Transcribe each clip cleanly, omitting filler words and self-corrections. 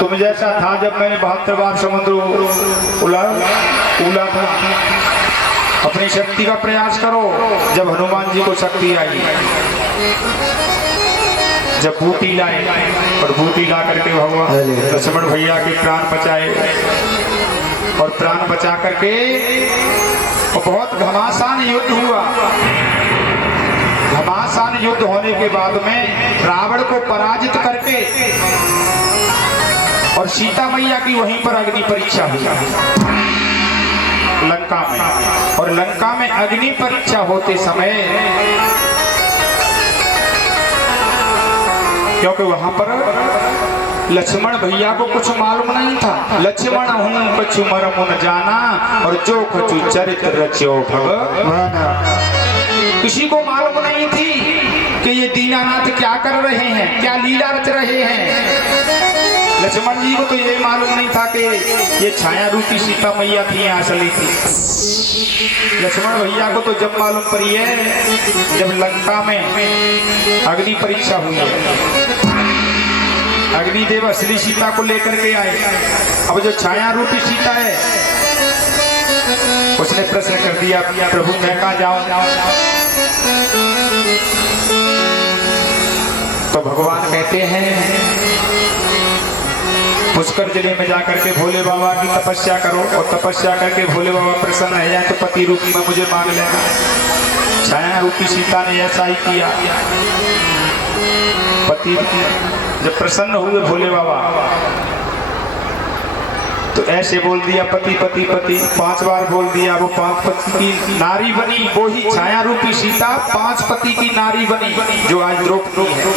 तुम जैसा था जब मैंने 72 बार समुद्र उला था। अपनी शक्ति का प्रयास करो। जब हनुमान जी को शक्ति आई, जब बूटी लाए और बूटी ला करके भगवान लक्ष्मण भैया के प्राण बचाए और प्राण बचा करके बहुत घमासान युद्ध हुआ। घमासान युद्ध होने के बाद में रावण को पराजित करके और सीता मैया की वहीं पर अग्नि परीक्षा हुई लंका में। और लंका में अग्नि परीक्षा होते समय, क्योंकि वहां पर लक्ष्मण भैया को कुछ मालूम नहीं था। लक्ष्मण हूँ कछु मरम न जाना और जो कछु चरित्र रचो भगवान। किसी को मालूम नहीं थी कि ये दीनानाथ क्या कर रहे हैं, क्या लीला रच रहे हैं। लक्ष्मण जी को तो ये मालूम नहीं था कि ये छाया रूपी सीता मैया थी, असली थी। लक्ष्मण भैया को तो जब मालूम पड़ी है जब लंका में अग्नि परीक्षा हुई है। अग्निदेव असली सीता को लेकर के आए। अब जो छाया रूपी सीता है उसने प्रश्न कर दिया, प्रभु मैं कहाँ जाऊं? तो भगवान कहते हैं पुष्कर जिले में जाकर के भोले बाबा की तपस्या करो और तपस्या करके भोले बाबा प्रसन्न है जाए तो पति रूपी में मुझे मांग लेना। छाया रूपी सीता ने ऐसा ही किया। पति जब प्रसन्न हुए भोले बाबा तो ऐसे बोल दिया पति पति पति 5 बार बोल दिया। वो 5 पति की नारी बनी, वो ही छाया रूपी सीता 5 पति की नारी बनी जो आज द्रौपदी है।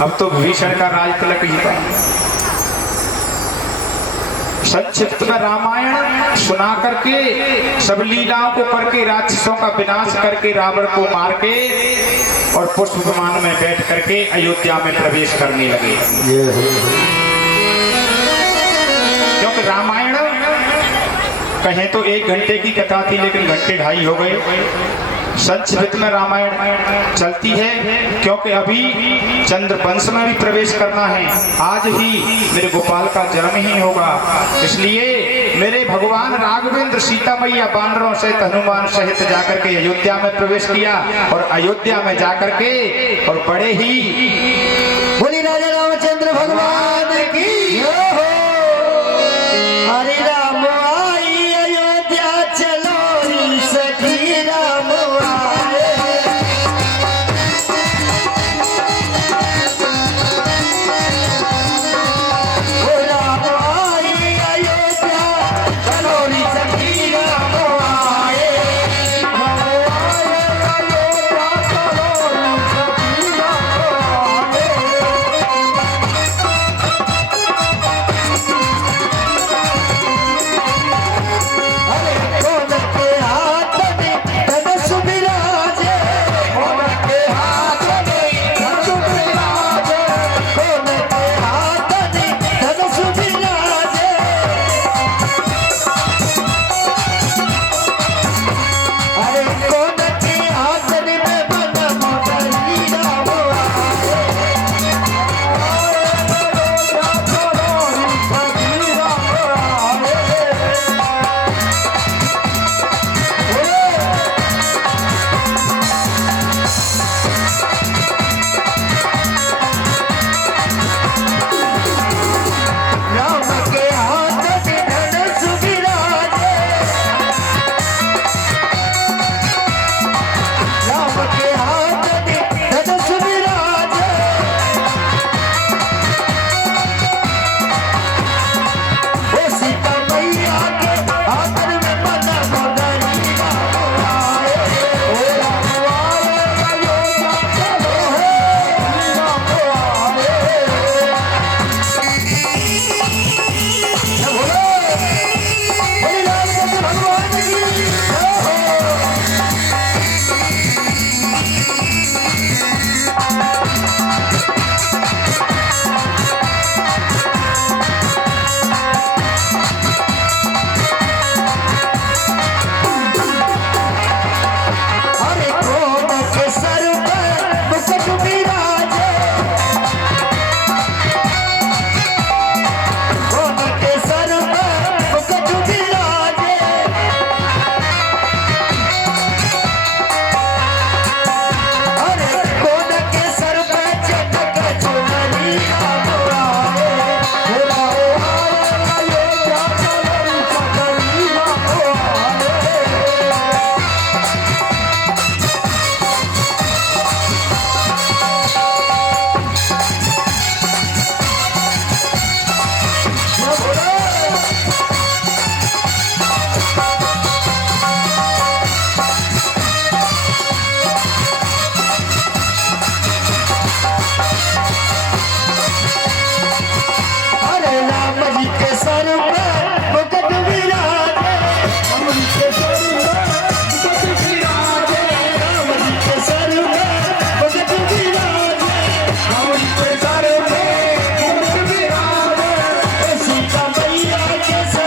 अब तो भीषण का राज तिलक ही था। संक्षिप्त में रामायण सुना करके सब लीलाओं को करके राक्षसों का विनाश करके रावण को मार के और पुष्प विमान में बैठ करके अयोध्या में प्रवेश करने लगे। क्योंकि रामायण कहें तो 1 घंटे की कथा थी लेकिन घंटे 2.5 हो गए। संक्षिप्त में रामायण चलती है क्योंकि अभी चंद्रवंश में भी प्रवेश करना है। आज ही मेरे गोपाल का जन्म ही होगा, इसलिए मेरे भगवान राघवेंद्र सीता मैया बानरों सहित हनुमान सहित जाकर के अयोध्या में प्रवेश किया और अयोध्या में जाकर के और बड़े ही बोली राजा रामचंद्र भगवान